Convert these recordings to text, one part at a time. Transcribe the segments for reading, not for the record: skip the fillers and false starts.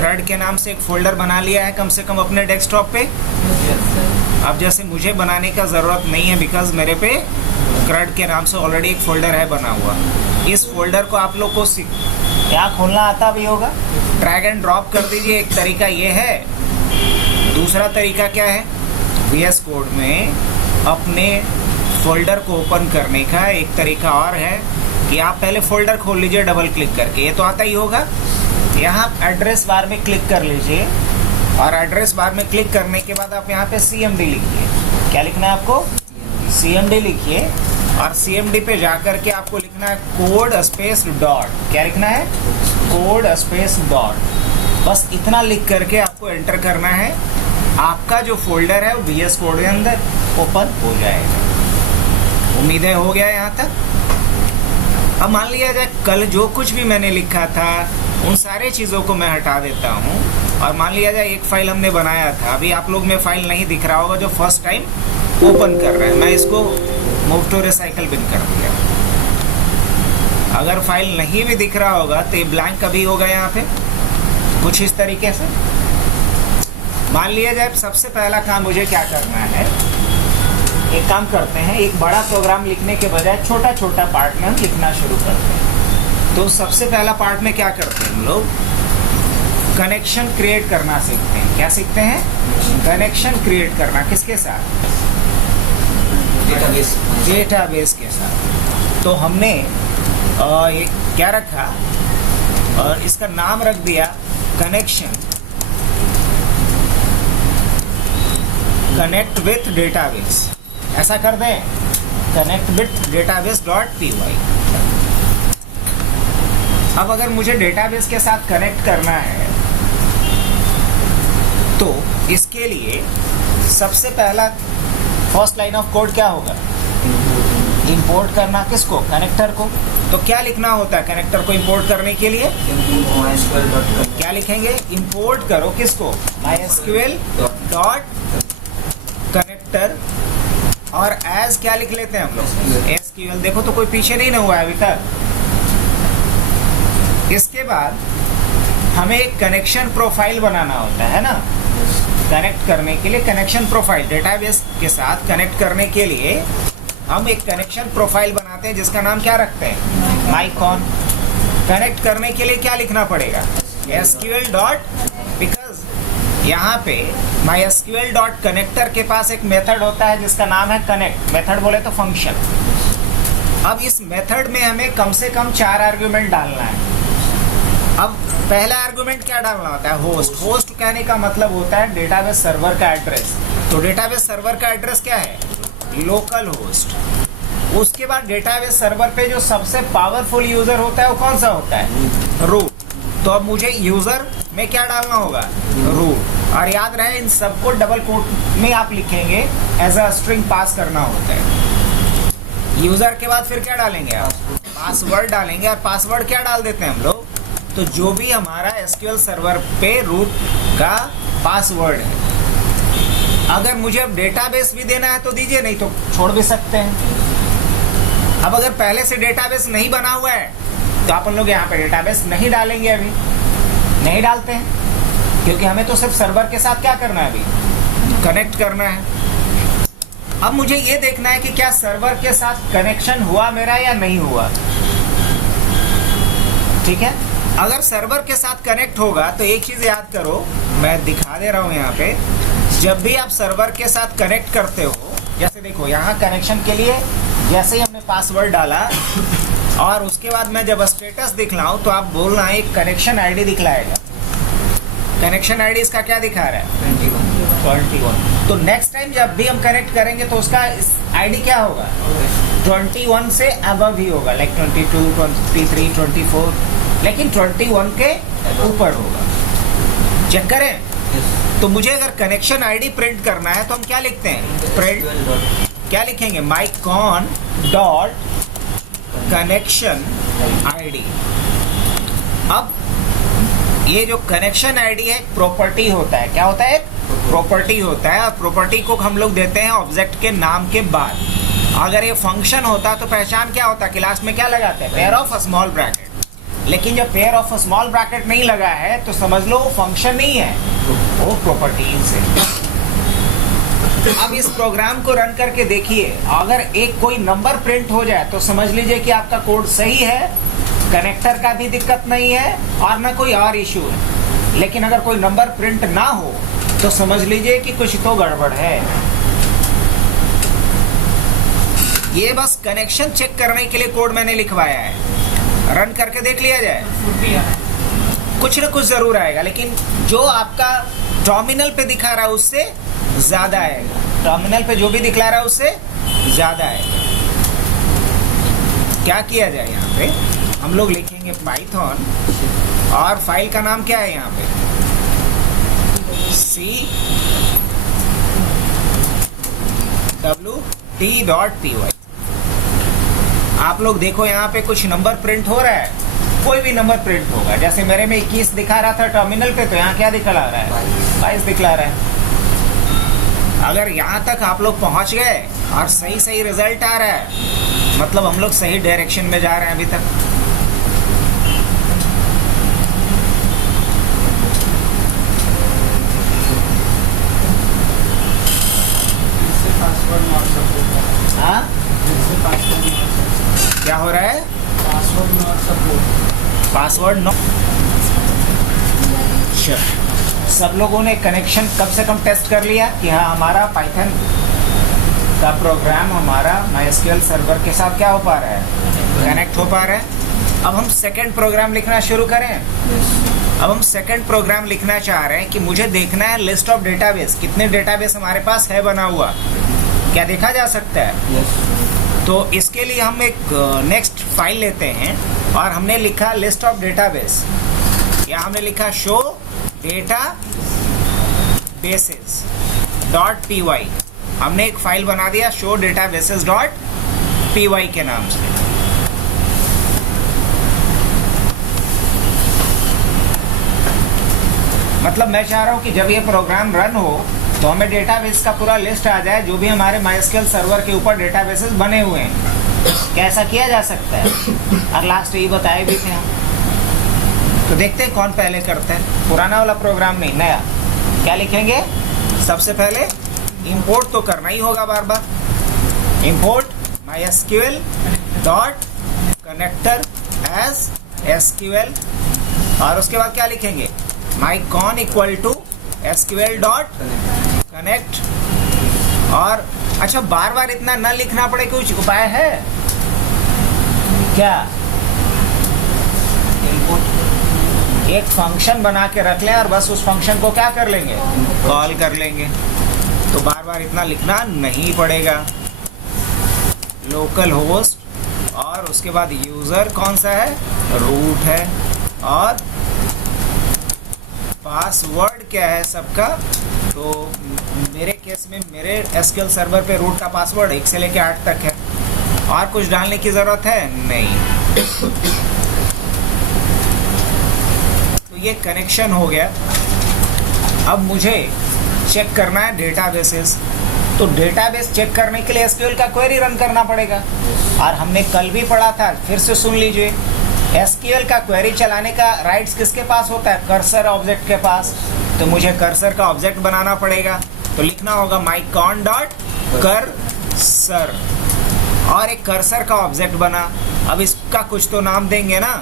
CRUD के नाम से एक फोल्डर बना लिया है कम से कम अपने डेस्कटॉप पे। अब जैसे मुझे बनाने का ज़रूरत नहीं है बिकॉज मेरे पे CRUD के नाम से ऑलरेडी एक फोल्डर है बना हुआ। इस फोल्डर को आप लोग को क्या खोलना आता भी होगा, ड्रैग एंड ड्रॉप कर दीजिए। एक तरीका ये है। दूसरा तरीका क्या है, VS कोड में अपने फोल्डर को ओपन करने का एक तरीका और है कि आप पहले फोल्डर खोल लीजिए डबल क्लिक करके, ये तो आता ही होगा। यहाँ एड्रेस बार में क्लिक कर लीजिए और एड्रेस बार में क्लिक करने के बाद आप यहाँ पे CMD लिखिए। क्या लिखना है आपको, CMD लिखिए और CMD पे जाकर के आपको लिखना है कोड स्पेस डॉट। क्या लिखना है, कोड स्पेस डॉट। बस इतना लिख करके आपको एंटर करना है। आपका जो फोल्डर है वो VS कोड के अंदर ओपन हो जाएगा। उम्मीद है हो गया यहाँ तक। अब मान लिया जाए कल जो कुछ भी मैंने लिखा था उन सारे चीज़ों को मैं हटा देता हूँ और मान लिया जाए एक फाइल हमने बनाया था, अभी आप लोग में फाइल नहीं दिख रहा होगा जो फर्स्ट टाइम ओपन कर रहे हैं, मैं इसको मूव टू रिसाइकल बिन कर दिया। अगर फाइल नहीं भी दिख रहा होगा तो ये ब्लैंक कभी होगा यहाँ पे कुछ इस तरीके से। मान लिया जाए सबसे पहला काम मुझे क्या करना है, एक काम करते हैं, एक बड़ा प्रोग्राम लिखने के बजाय छोटा छोटा पार्ट में हम लिखना शुरू करते हैं। तो सबसे पहला पार्ट में क्या करते हैं हम लोग, कनेक्शन क्रिएट करना सीखते हैं। क्या सीखते हैं, कनेक्शन क्रिएट करना। किसके साथ, डेटाबेस के साथ। तो हमने एक क्या रखा और इसका नाम रख दिया कनेक्शन, कनेक्ट विथ डेटाबेस। ऐसा कर दें, कनेक्ट विथ डेटाबेस .py। अब अगर मुझे डेटाबेस के साथ कनेक्ट करना है तो इसके लिए सबसे पहला फर्स्ट लाइन ऑफ कोड क्या होगा, इंपोर्ट करना। किसको, कनेक्टर को। तो क्या लिखना होता है कनेक्टर को इंपोर्ट करने के लिए, क्या लिखेंगे, इंपोर्ट करो किसको, MySQL डॉट कनेक्टर और एज क्या लिख लेते हैं हम लोग, SQL। देखो तो कोई पीछे नहीं ना हुआ है अभी तक। इसके बाद हमें एक कनेक्शन प्रोफाइल बनाना होता है ना, कनेक्ट करने के लिए कनेक्शन प्रोफाइल। डेटाबेस के साथ कनेक्ट करने के लिए हम एक कनेक्शन प्रोफाइल बनाते हैं जिसका नाम क्या रखते हैं, माइकॉन। कनेक्ट करने के लिए क्या लिखना पड़ेगा, SQL डॉट, बिकॉज यहाँ पे MySQL डॉट कनेक्टर के पास एक मेथड होता है जिसका नाम है कनेक्ट। मेथड बोले तो फंक्शन। अब इस मेथड में हमें कम से कम 4 आर्गुमेंट डालना है। अब पहला आर्गुमेंट क्या डालना होता है, होस्ट। होस्ट कहने का मतलब होता है डेटाबेस सर्वर का एड्रेस। तो डेटाबेस सर्वर का एड्रेस क्या है, लोकल होस्ट। उसके बाद डेटाबेस सर्वर पे जो सबसे पावरफुल यूजर होता है वो कौन सा होता है, रूट। तो अब मुझे यूजर में क्या डालना होगा, रूट। और याद रहे इन सबको डबल कोट में आप लिखेंगे, एज अ स्ट्रिंग पास करना होता है। यूजर के बाद फिर क्या डालेंगे आप, पासवर्ड डालेंगे। और पासवर्ड क्या डाल देते हैं हम लोग, तो जो भी हमारा SQL सर्वर पे रूट का पासवर्ड है। अगर मुझे अब डेटाबेस भी देना है तो दीजिए, नहीं तो छोड़ भी सकते हैं। अब अगर पहले से डेटाबेस नहीं बना हुआ है तो आप लोग यहाँ पे डेटाबेस नहीं डालेंगे, अभी नहीं डालते हैं क्योंकि हमें तो सिर्फ सर्वर के साथ क्या करना है, अभी कनेक्ट करना है। अब मुझे ये देखना है कि क्या सर्वर के साथ कनेक्शन हुआ मेरा या नहीं हुआ। ठीक है, अगर सर्वर के साथ कनेक्ट होगा तो एक चीज याद करो, मैं दिखा दे रहा हूँ यहाँ पे। जब भी आप सर्वर के साथ कनेक्ट करते हो, जैसे देखो यहाँ कनेक्शन के लिए जैसे ही हमने पासवर्ड डाला और उसके बाद मैं जब स्टेटस दिखलाऊं तो आप बोलना एक कनेक्शन आईडी दिखलाएगा। कनेक्शन आईडी इसका क्या दिखा रहा है, 21। तो नेक्स्ट टाइम जब भी हम कनेक्ट करेंगे तो उसका आईडी क्या होगा, 21 से अबव ही होगा, लाइक 22, 23, 24, लेकिन 21 के ऊपर होगा। चेक करें। तो मुझे अगर कनेक्शन आईडी प्रिंट करना है तो हम क्या लिखते हैं, प्रिंट क्या लिखेंगे, माइकॉन डॉट कनेक्शन आईडी। अब ये जो कनेक्शन आईडी है प्रॉपर्टी होता है, क्या होता है, एक प्रॉपर्टी होता है। और प्रॉपर्टी को हम लोग देते हैं ऑब्जेक्ट के नाम के बाद। अगर ये फंक्शन होता तो पहचान क्या होता, क्लास में क्या लगाते हैं, पेयर ऑफ स्मॉल ब्रैकेट। लेकिन जब पेयर ऑफ स्मॉल ब्रैकेट नहीं लगा है तो समझ लो वो फंक्शन नहीं है, वो प्रॉपर्टीज है। अब इस प्रोग्राम को रन करके देखिए, अगर एक कोई नंबर प्रिंट हो जाए तो समझ लीजिए कि आपका कोड सही है, कनेक्टर का भी दिक्कत नहीं है और ना कोई और इशू है। लेकिन अगर कोई नंबर प्रिंट ना हो तो समझ लीजिए कि कुछ तो गड़बड़ है। ये बस कनेक्शन चेक करने के लिए कोड मैंने लिखवाया है, रन करके देख लिया जाए, कुछ ना कुछ जरूर आएगा। लेकिन जो आपका टर्मिनल पे दिखा रहा है उससे ज्यादा आएगा, टर्मिनल पे जो भी दिखला रहा है उससे ज्यादा आएगा। क्या किया जाए, यहाँ पे हम लोग लिखेंगे पाइथन और फाइल का नाम क्या है यहाँ पे, cwd.py। आप लोग देखो यहाँ पे कुछ नंबर प्रिंट हो रहा है, कोई भी नंबर प्रिंट होगा। जैसे मेरे में 21 दिखा रहा था टर्मिनल पे, तो यहाँ क्या दिखला रहा है, 22 दिखला रहा है। अगर यहाँ तक आप लोग पहुँच गए और सही सही रिजल्ट आ रहा है, मतलब हम लोग सही डायरेक्शन में जा रहे हैं अभी तक। हाँ, क्या हो रहा है, पासवर्ड नो। सब लोगों ने कनेक्शन कम से कम टेस्ट कर लिया कि हाँ हमारा पाइथन का प्रोग्राम हमारा MySQL सर्वर के साथ क्या हो पा रहा है, कनेक्ट हो पा रहा है। अब हम सेकंड प्रोग्राम लिखना शुरू करें। अब हम सेकंड प्रोग्राम लिखना चाह रहे हैं कि मुझे देखना है लिस्ट ऑफ डेटाबेस, कितने डेटाबेस हमारे पास है बना हुआ, क्या देखा जा सकता है। तो इसके लिए हम एक नेक्स्ट फाइल लेते हैं और हमने लिखा लिस्ट ऑफ डेटाबेस, या हमने लिखा show data basis dot py। हमने एक फाइल बना दिया show data basis dot py के नाम से। मतलब मैं चाह रहा हूं कि जब ये प्रोग्राम रन हो तो हमें डेटाबेस का पूरा लिस्ट आ जाए, जो भी हमारे MySQL सर्वर के ऊपर डेटाबेसेस बने हुए हैं। कैसा किया जा सकता है, और लास्ट ये बताए भी थे हम। तो देखते हैं कौन पहले करते हैं, पुराना वाला प्रोग्राम नहीं, नया। क्या लिखेंगे, सबसे पहले इंपोर्ट तो करना ही होगा बार बार, import MySQL dot connector as SQL, और उसके बाद क्या लिखेंगे, mycon equal to SQL dot connect. और अच्छा, बार बार इतना न लिखना पड़े, कुछ उपाय है क्या, एक फंक्शन बना के रख लें और बस उस फंक्शन को क्या कर लेंगे, कॉल कर लेंगे, तो बार बार इतना लिखना नहीं पड़ेगा। लोकल होस्ट और उसके बाद यूजर कौन सा है, रूट है, और पासवर्ड क्या है सबका। तो मेरे केस में मेरे SQL सर्वर पे रूट का पासवर्ड 1 से लेके 8 तक है, और कुछ डालने की जरूरत है नहीं। ये कनेक्शन हो गया। अब मुझे चेक करना है डेटाबेसेस, तो डेटाबेस चेक करने के लिए SQL का क्वेरी रन करना पड़ेगा। और हमने कल भी पढ़ा था, फिर से सुन लीजिए, SQL का क्वेरी चलाने का राइट्स किसके पास होता है, कर्सर ऑब्जेक्ट के पास। तो मुझे कर्सर का ऑब्जेक्ट बनाना पड़ेगा, तो लिखना होगा mycon डॉट कर्सर, और एक कर्सर का ऑब्जेक्ट बना। अब इसका कुछ तो नाम देंगे ना,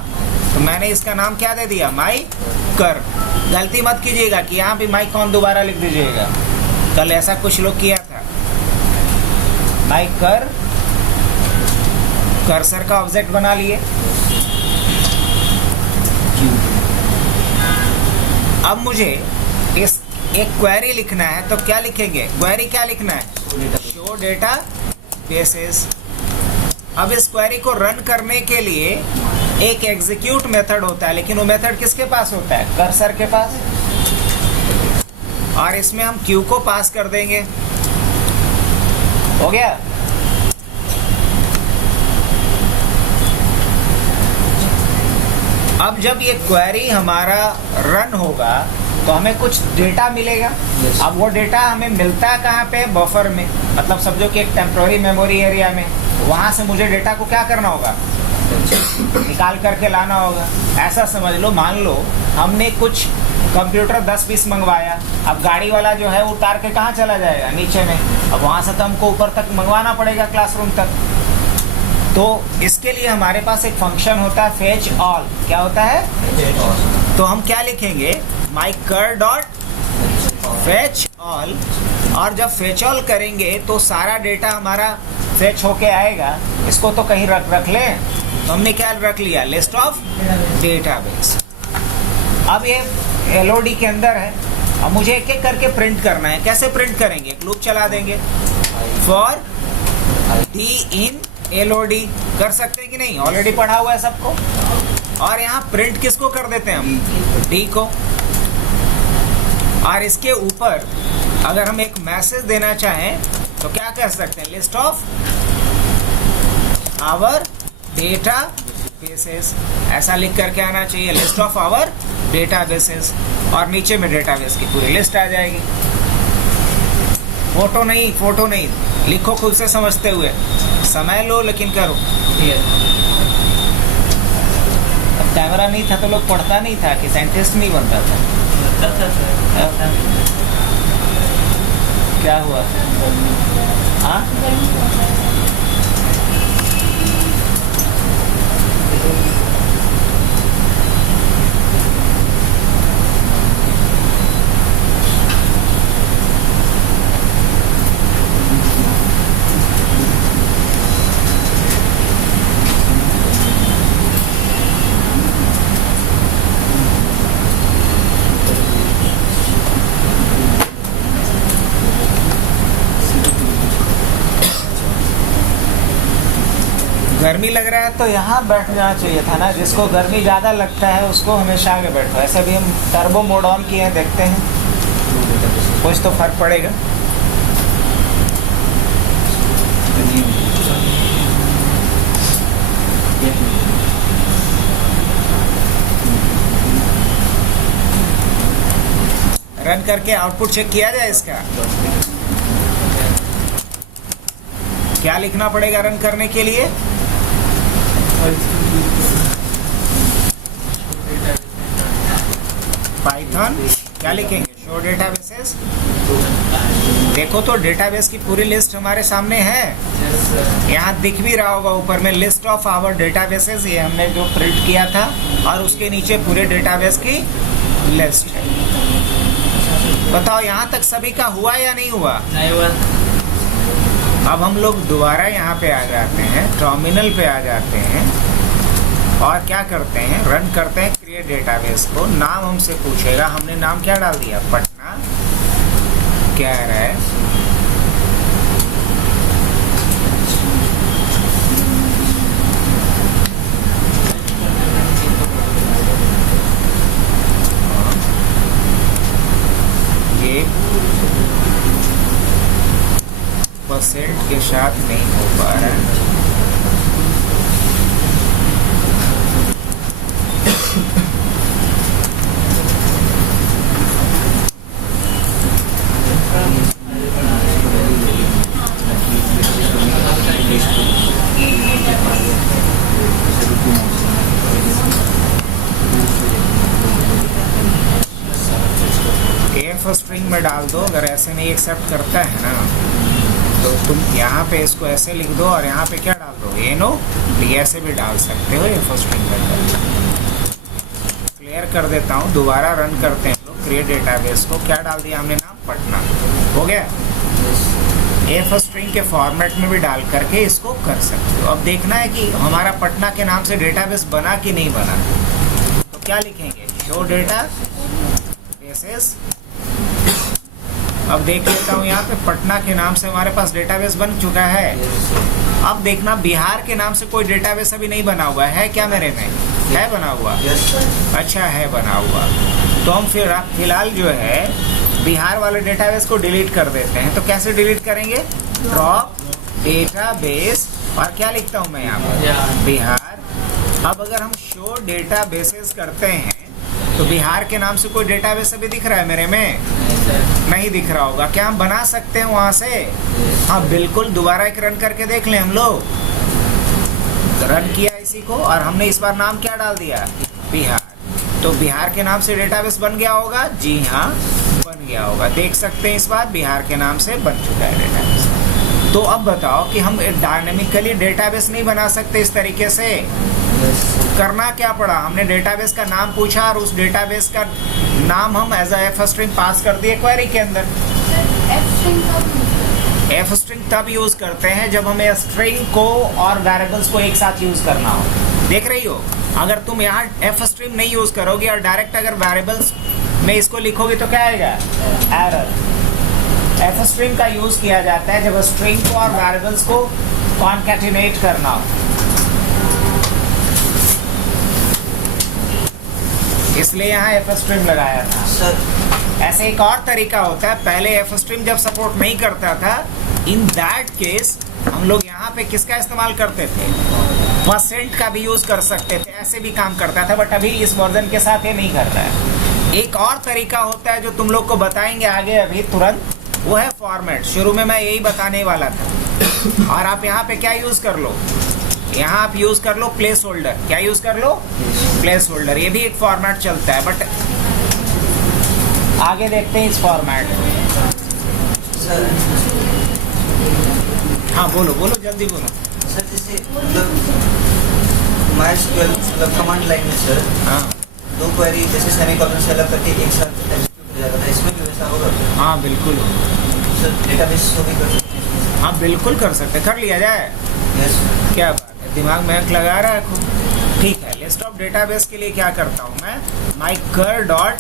तो मैंने इसका नाम क्या दे दिया, mycur। गलती मत कीजिएगा कि यहाँ भी mycon दोबारा लिख दीजिएगा, कल ऐसा कुछ लोग किया था। mycur, कर्सर का ऑब्जेक्ट बना लिए। अब मुझे इस एक क्वेरी लिखना है, तो क्या लिखेंगे, क्वेरी क्या लिखना है, शो डेटा बेसिस। अब इस क्वेरी को रन करने के लिए एक एग्जीक्यूट मेथड होता है, लेकिन वो मेथड किसके पास होता है, कर्सर के पास। और इसमें हम क्यू को पास कर देंगे, हो गया। अब जब ये क्वेरी हमारा रन होगा तो हमें कुछ डेटा मिलेगा। अब वो डेटा हमें मिलता है कहाँ पे, बफर में, मतलब समझो कि एक टेम्पोररी मेमोरी एरिया में। वहां से मुझे डेटा को क्या करना होगा, निकाल करके लाना होगा। ऐसा समझ लो, मान लो हमने कुछ कंप्यूटर 10-20 मंगवाया, अब गाड़ी वाला जो है उतार के कहाँ चला जाएगा, नीचे में, अब वहाँ से तो हमको ऊपर तक मंगवाना पड़ेगा, क्लासरूम तक। तो इसके लिए हमारे पास एक फंक्शन होता है फेच ऑल। क्या होता है? तो हम क्या लिखेंगे, माई कर डॉट फेच ऑल, और जब फेच ऑल करेंगे तो सारा डेटा हमारा फेच होके आएगा। इसको तो कहीं रख लें, तो हमने क्या रख लिया, लिस्ट ऑफ डेटाबेस। अब ये LOD के अंदर है, अब मुझे एक एक करके प्रिंट करना है। कैसे प्रिंट करेंगे, एक लूप चला देंगे, फॉर डी इन LOD। कर सकते हैं कि नहीं, ऑलरेडी पढ़ा हुआ है सबको। और यहाँ प्रिंट किसको कर देते हैं हम, डी को। और इसके ऊपर अगर हम एक मैसेज देना चाहें तो क्या कह सकते हैं, list of our data bases. ऐसा लिख करके आना चाहिए, list of our data bases, और नीचे में डेटाबेस की पूरी लिस्ट आ जाएगी। फोटो नहीं, लिखो खुद से समझते हुए, समय लो लेकिन करो। अब कैमरा नहीं था तो लोग पढ़ता नहीं था कि साइंटिस्ट नहीं बनता था। क्या हुआ? हाँ, गर्मी लग रहा है तो यहाँ बैठ जाना चाहिए था ना। जिसको गर्मी ज़्यादा लगता है उसको हमेशा आगे बैठो। ऐसे भी हम टर्बो मोड ऑन किए हैं, देखते हैं कुछ तो फर्क पड़ेगा। रन करके आउटपुट चेक किया जाए इसका। क्या लिखना पड़ेगा रन करने के लिए, पाइथन क्या लिखेंगे, शो डेटाबेसेस। देखो तो डेटाबेस की पूरी लिस्ट हमारे सामने है, यहाँ दिख भी रहा होगा ऊपर में, लिस्ट ऑफ आवर डेटाबेसेस। ये हमने जो प्रिंट किया था, और उसके नीचे पूरे डेटाबेस की लिस्ट है। बताओ यहाँ तक सभी का हुआ या नहीं हुआ? नहीं हुआ। अब हम लोग दोबारा यहाँ पे आ जाते हैं, टर्मिनल पे आ जाते हैं, और क्या करते हैं, रन करते हैं क्रिएट डेटाबेस को। नाम हमसे पूछेगा, हमने नाम क्या डाल दिया, पटना। क्या रहा है, ये परसेंट के साथ नहीं हो पा रहा है। स्ट्रिंग में डाल दो। अगर ऐसे नहीं एक्सेप्ट करता है ना, तो तुम यहाँ पे इसको ऐसे लिख दो, और यहाँ पे क्या डाल दो, एनो। ऐसे भी डाल सकते हो, ये फर्स्ट स्ट्रिंग में क्लियर कर देता हूँ। दोबारा रन करते हैं लोग क्रिएट डेटाबेस को। क्या डाल दिया हमने नाम, पटना। हो गया। ए फर्स्ट स्ट्रिंग के फॉर्मेट में भी डाल करके इसको कर सकते हो। अब देखना है कि हमारा पटना के नाम से डेटाबेस बना कि नहीं बना। तो क्या लिखेंगे, शो डेटा बेसेस। अब देख लेता हूँ यहाँ पे पटना के नाम से हमारे पास डेटाबेस बन चुका है। अब देखना बिहार के नाम से कोई डेटाबेस अभी नहीं बना हुआ है क्या मेरे में? है बना हुआ? अच्छा है बना हुआ। तो हम फिलहाल जो है बिहार वाले डेटाबेस को डिलीट कर देते हैं। तो कैसे डिलीट करेंगे, ड्रॉप डेटाबेस, और क्या लिखता हूँ मैं यहाँ पर, बिहार। अब अगर हम शो डेटाबेसेस करते हैं तो बिहार के नाम से कोई डेटाबेस अभी दिख रहा है मेरे में? नहीं दिख रहा होगा। क्या हम बना सकते हैं वहां से? हाँ बिल्कुल। दोबारा एक रन करके देख लें हम लोग। रन किया किसी को और हमने इस बार नाम क्या डाल दिया, बिहार, तो बिहार के नाम से डेटाबेस बन गया होगा। जी हाँ, बन गया होगा। देख सकते हैं इस बार बिहार के नाम से बन चुका है डेटाबेस। तो अब बताओ कि हम डायनेमिकली डेटाबेस नहीं बना सकते इस तरीके से? करना क्या पड़ा, हमने डेटाबेस का नाम पूछा और उस डेटाबेस का नाम हम as a F string pass कर दिए क्वेरी के अंदर। एफ स्ट्रिंग तब यूज करते हैं जब हमें स्ट्रिंग को और वेरिएबल्स को एक साथ यूज करना हो। देख रही हो, अगर तुम यहाँ एफ स्ट्रिंग नहीं यूज करोगे और डायरेक्ट अगर वेरिएबल्स में इसको लिखोगे तो क्या आएगा, एरर। एफ स्ट्रिंग का यूज किया जाता है जब स्ट्रिंग को और वेरिएबल्स को कॉन्कैटिनेट करना हो, इसलिए यहाँ एफ स्ट्रिंग लगाया था सर। ऐसे एक और तरीका होता है, पहले एफ स्ट्रिंग जब सपोर्ट नहीं करता था, इन दैट केस हम लोग यहाँ पे किसका इस्तेमाल करते थे, परसेंट का भी यूज कर सकते थे, ऐसे भी काम करता था। बट अभी इस वर्जन के साथ ये नहीं कर रहा है। एक और तरीका होता है जो तुम लोग को बताएंगे आगे अभी तुरंत, वो है फॉर्मेट। शुरू में मैं यही बताने वाला था। और आप यहाँ पे क्या यूज कर लो, यहाँ आप यूज कर लो प्लेस होल्डर। क्या यूज कर लो, प्लेस होल्डर। ये भी एक फॉर्मेट चलता है, बट आगे देखते हैं इस फॉर्मेट। हाँ बोलो बोलो, जल्दी बोलो सर। जैसे MySQL मतलब कमांड लाइन में सर, हाँ, दो क्वेरी जैसे सेमीकोलन से अलग करके एक साथ एग्जीक्यूट हो जाता था, इसमें भी वैसा होगा? हाँ बिल्कुल सर डेटाबेस को भी कर सकते हैं? हाँ बिल्कुल कर सकते, कर लिया जाए। यस। क्या बात है, दिमाग में अंक लगा रहा है। ठीक है, लिस्ट ऑफ डेटाबेस के लिए क्या करता हूँ मैं, mycur डॉट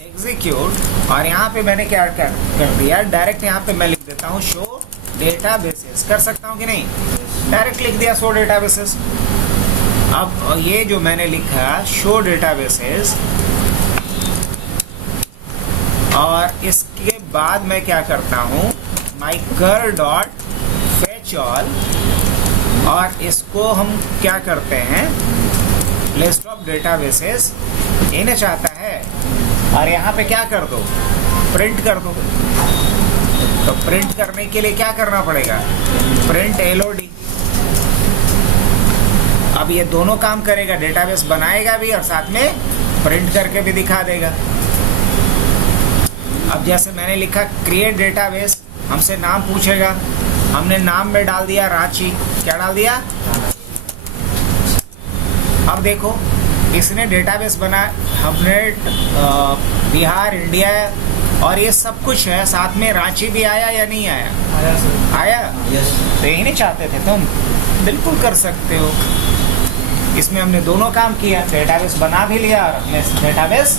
एग्जीक्यूट, और यहाँ पे मैंने क्या कर दिया, डायरेक्ट यहाँ पे मैं लिख देता हूँ शो डेटाबेसेस। कर सकता हूँ कि नहीं, डायरेक्ट लिख दिया शो डेटाबेसेस। अब ये जो मैंने लिखा शो डेटाबेसेस, और इसके बाद मैं क्या करता हूँ, mycur डॉट फेच ऑल, और इसको हम क्या करते हैं, लिस्ट ऑफ डेटाबेसेस इन्हें चाहता है, और यहाँ पे क्या कर दो, प्रिंट कर दो। तो प्रिंट करने के लिए क्या करना पड़ेगा, प्रिंट LOD। अब ये दोनों काम करेगा, डेटाबेस बनाएगा भी और साथ में प्रिंट करके भी दिखा देगा। अब जैसे मैंने लिखा क्रिएट डेटाबेस, हमसे नाम पूछेगा, हमने नाम में डाल दिया रांची। क्या डाल दिया, अब देखो इसने डेटाबेस बना, हमने बिहार, इंडिया और ये सब कुछ है, साथ में रांची भी आया या नहीं आया, आया सर। आया। यस। तो यही नहीं चाहते थे तुम, बिल्कुल कर सकते हो। इसमें हमने दोनों काम किया, डेटाबेस बना भी लिया और अपने डेटाबेस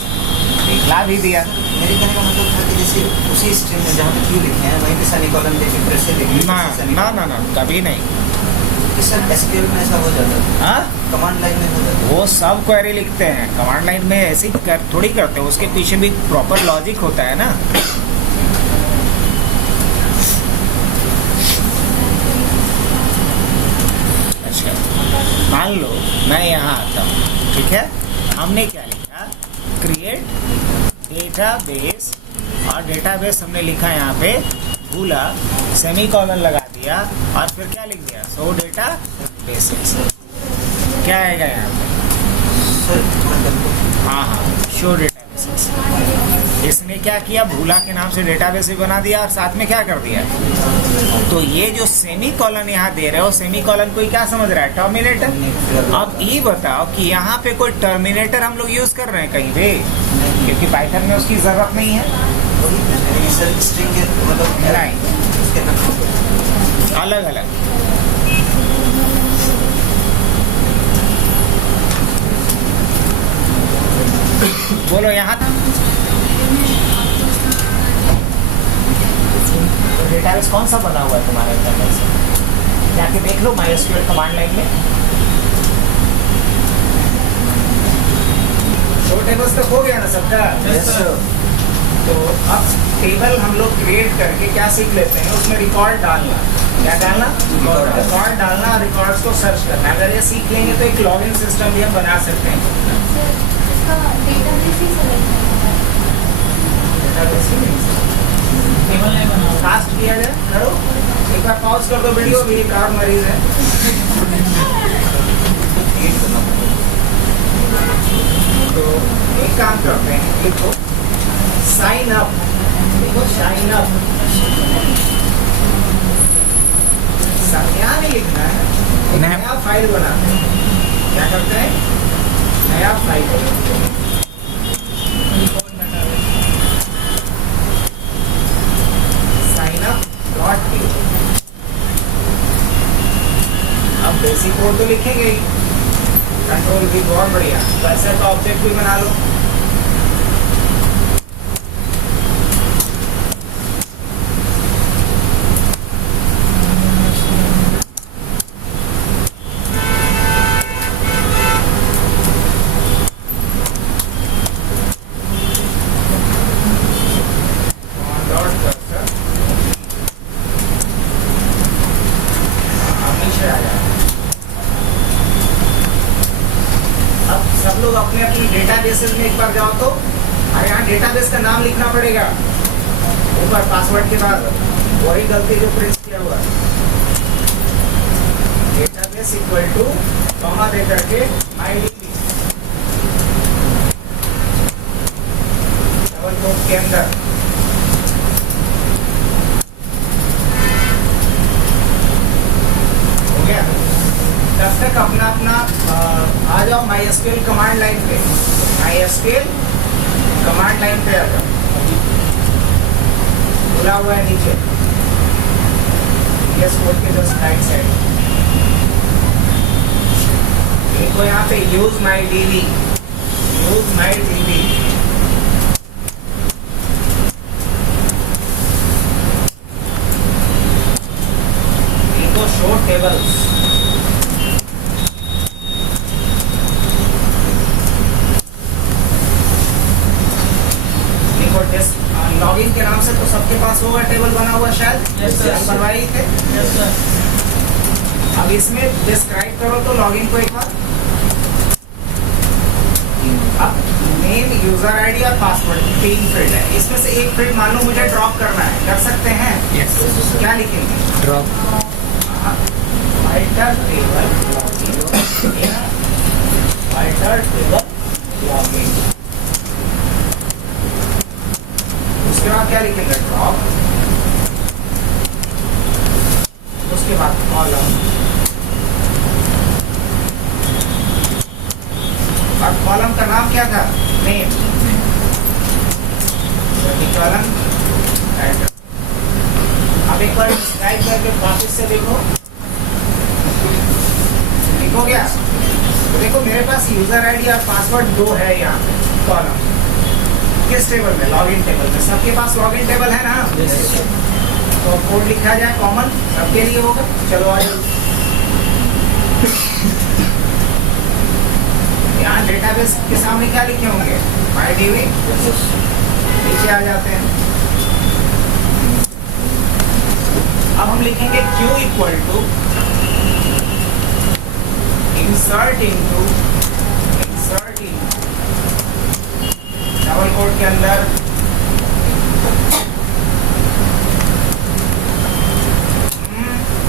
दिखला भी दिया। मेरे कहने का मतलब था कि जैसे उसी स्ट्रिंग में जहाँ पे क्यू लिखे हैं वहीं पे सेमीकोलन देके फिर से लिखे। ना ना ना, कभी नहीं। सर SQL में ऐसा हो जाता है? हाँ, कमांड लाइन में हो जाता है? वो सब क्वेरी लिखते हैं, कमांड लाइन में ऐसे ही थोड़ी करते हैं, उसके पीछे भी प्रॉपर लॉजिक होता है ना। अच्छा, मान लो मैं यहाँ आता हूँ, ठीक है, हमने क्या लिखा, क्रिएट डेटाबेस, और डेटाबेस हमने लिखा यहाँ पे भूला, सेमीकोलन लगा दिया, और फिर क्या लिख दिया, शो डेटाबेसेस। क्या आएगा यहाँ पे, हाँ हाँ, शो डेटाबेसेस। इसने क्या किया, भूला के नाम से डेटाबेस भी बना दिया और साथ में क्या कर दिया। तो ये जो सेमीकोलन यहाँ दे रहे हो, सेमीकोलन कोई क्या समझ रहा है, टर्मिनेटर। अब ये बताओ कि यहाँ पे कोई टर्मिनेटर हम लोग यूज कर रहे हैं कहीं पे, क्योंकि पाइथन में उसकी जरूरत नहीं है। नहीं, अलग अलग। बोलो यहाँ डेटाबेस कौन सा बना हुआ है तुम्हारे अंदर से, जाके देख लो MySQL कमांड लाइन में। शो टेबल्स तक हो गया ना सबका? Yes sir. तो अब टेबल हम लोग क्रिएट करके क्या सीख लेते हैं, उसमें रिकॉर्ड डालना। क्या डालना, रिकॉर्ड डालना, रिकॉर्ड्स को सर्च करना। अगर ये सीख लेंगे तो एक लॉगिन सिस्टम भी हम बना सकते हैं। कास्ट किया जाए, करो एक बार पॉज कर दो वीडियो, भी एक और मरीज है। तो एक काम करते हैं, लिखो साइन अप, लिखो साइन अप। यहाँ नहीं लिखना है, एक नया फाइल बनाते हैं। क्या करते हैं, नया फाइल बनाते हैं। Sign up dot table. अब बेसिक कोड तो लिखेंगे ही, कंट्रोल भी बहुत बढ़िया। वैसे तो ऑब्जेक्ट भी बना लो। सब लोग अपने अपने डेटाबेसेस में एक बार जाओ तो, और यहाँ डेटाबेस का नाम लिखना पड़ेगा ऊपर पासवर्ड के बाद। वही गलती जो प्रिंट किया हुआ है, डेटाबेस इक्वल टू कॉमा दे करके माईडीबी डबल कोट के अंदर। हो गया। तब तक अपना अपना आ जाओ MySQL कमांड लाइन पे। MySQL कमांड लाइन पे आ जाओ, खुला हुआ है नीचे VS कोड के जस्ट राइट साइड। देखो यहाँ पे यूज MyDB, यूज MyDB। देखो शो टेबल्स। लॉगिन के नाम से तो सबके पास होगा टेबल बना हुआ शायद। Yes, sir. बनवाई थे। Yes, sir. अब इसमें डिस्क्राइब करो तो लॉगिन को एक बार। अब नेम, यूजर आईडी और पासवर्ड 3 फील्ड है। इसमें से एक फील्ड मान लो मुझे ड्रॉप करना है, कर सकते हैं? Yes. क्या लिखेंगे? Drop. Alter table login, alter table login. उसके बाद क्या लिखेंगे? ड्रॉप। उसके बाद कॉलम, और कॉलम का नाम क्या था? नेम। Column address. अब एक बार डिस्क्राइब करके वापस से देखो, लिखो क्या? तो देखो मेरे पास यूजर आईडी और पासवर्ड 2 है यहाँ पे कॉलम। किस टेबल में? लॉगिन टेबल में। सबके पास लॉगिन टेबल है ना? तो कोड लिखा जाए कॉमन, सबके लिए होगा। चलो आ जाओ। यहाँ डेटाबेस के सामने क्या लिखे होंगे? MyDB। नीचे आ जाते हैं। अब हम लिखेंगे Q equal to insert into double quote के अंदर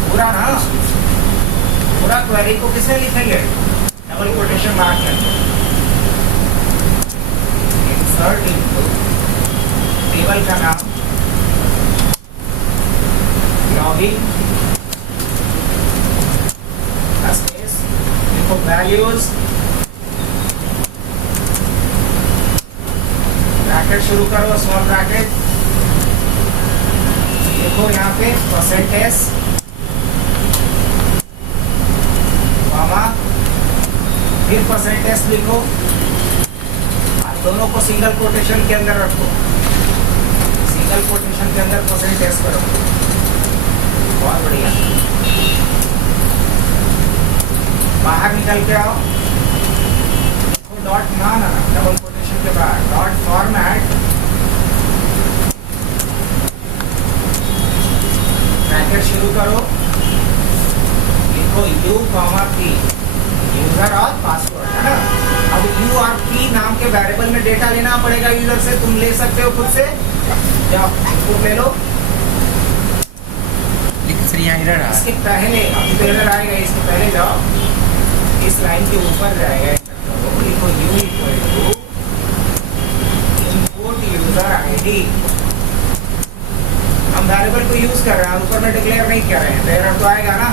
पूरा ना, पूरा क्वेरी को किसमें लिखेंगे? डबल कोटेशन मार्क के अंदर। इंसर्ट इनटू टेबल का नाम लॉगिन स्पेस, देखो वैल्यूज, ब्रैकेट शुरू करो, स्मॉल ब्रैकेट। देखो यहाँ पे %, कॉमा, फिर % लिखो, और दोनों को सिंगल कोटेशन के अंदर रखो। सिंगल कोटेशन के अंदर % करो। बहुत बढ़िया। बाहर निकल के आओ। डॉट ना डबल कोटेशन के बाद डॉट फॉर्मेट, ब्रैकेट शुरू करो, लिखो U, P, यूजर और पासवर्ड, है ना? अब U और P नाम के वेरिएबल में डेटा लेना पड़ेगा यूजर से। तुम ले सकते हो खुद से, जाओ इनपुट ले लो। इसके पहले, अभी तो एरर आएगा, इसके पहले जाओ, इस लाइन के ऊपर जाएगा, लिखो U equal to user ID, हम वेरिएबल को यूज कर रहे हैं, ऊपर में डिक्लेयर नहीं कर रहे हैं, तो एरर तो आएगा ना।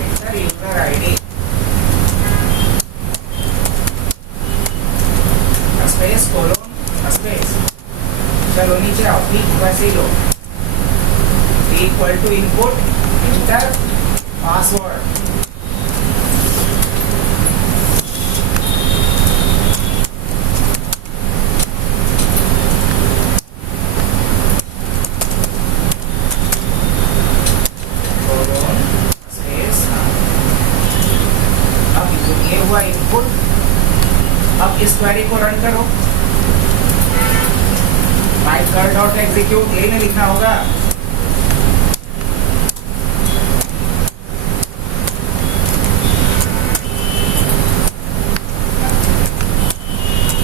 Enter user ID space colon space, चलो नीचे आओ, पी वैसे ही लो, P equal to input enter password, input. अब इस क्वेरी को रन करो, mycur.execute यही में लिखना होगा।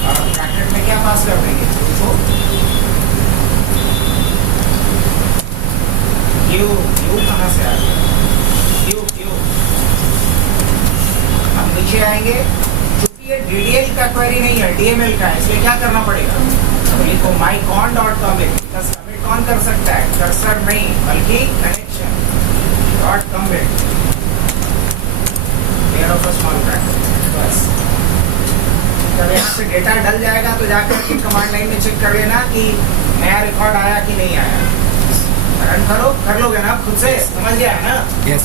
और ब्रैकेट में क्या पास कर देंगे, क्यू कहाँ से आ गया, क्यू। हम नीचे आएंगे, चूंकि ये DDL का क्वेरी नहीं है, DML का है, इसलिए क्या करना पड़ेगा, लिखो mycon.commit। कमिट कौन कर सकता है, कर्सर नहीं बल्कि connection dot commit, pair of small bracket, बस। जब यहाँ से डेटा डल जाएगा तो जाकर के कमांड लाइन में चेक कर लेना कि नया रिकॉर्ड आया कि नहीं आया। रन करो, कर लोगे ना आप खुद से, समझ गया है ना। यस।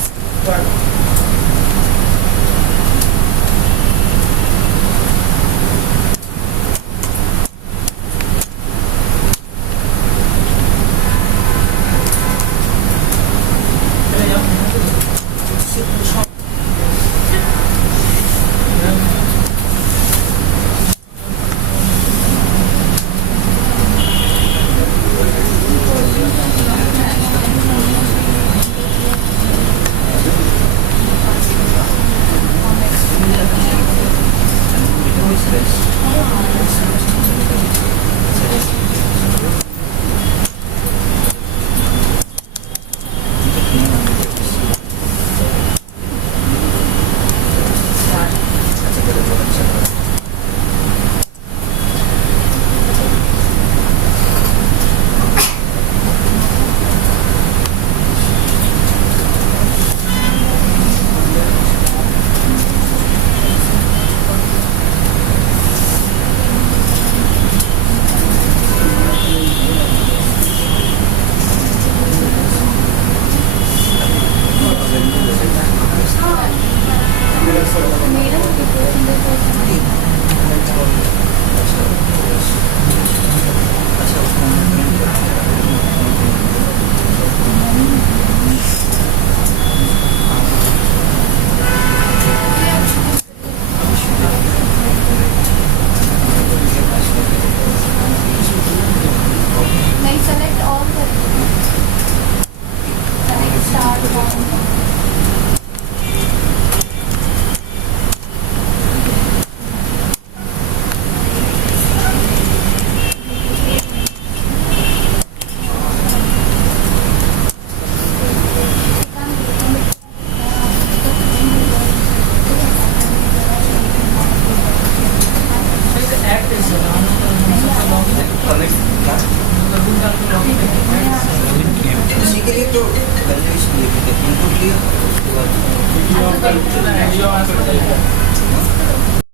उसी के लिए तो वैल्यूएशन लिखे थे, इनपुट लिया उसके बाद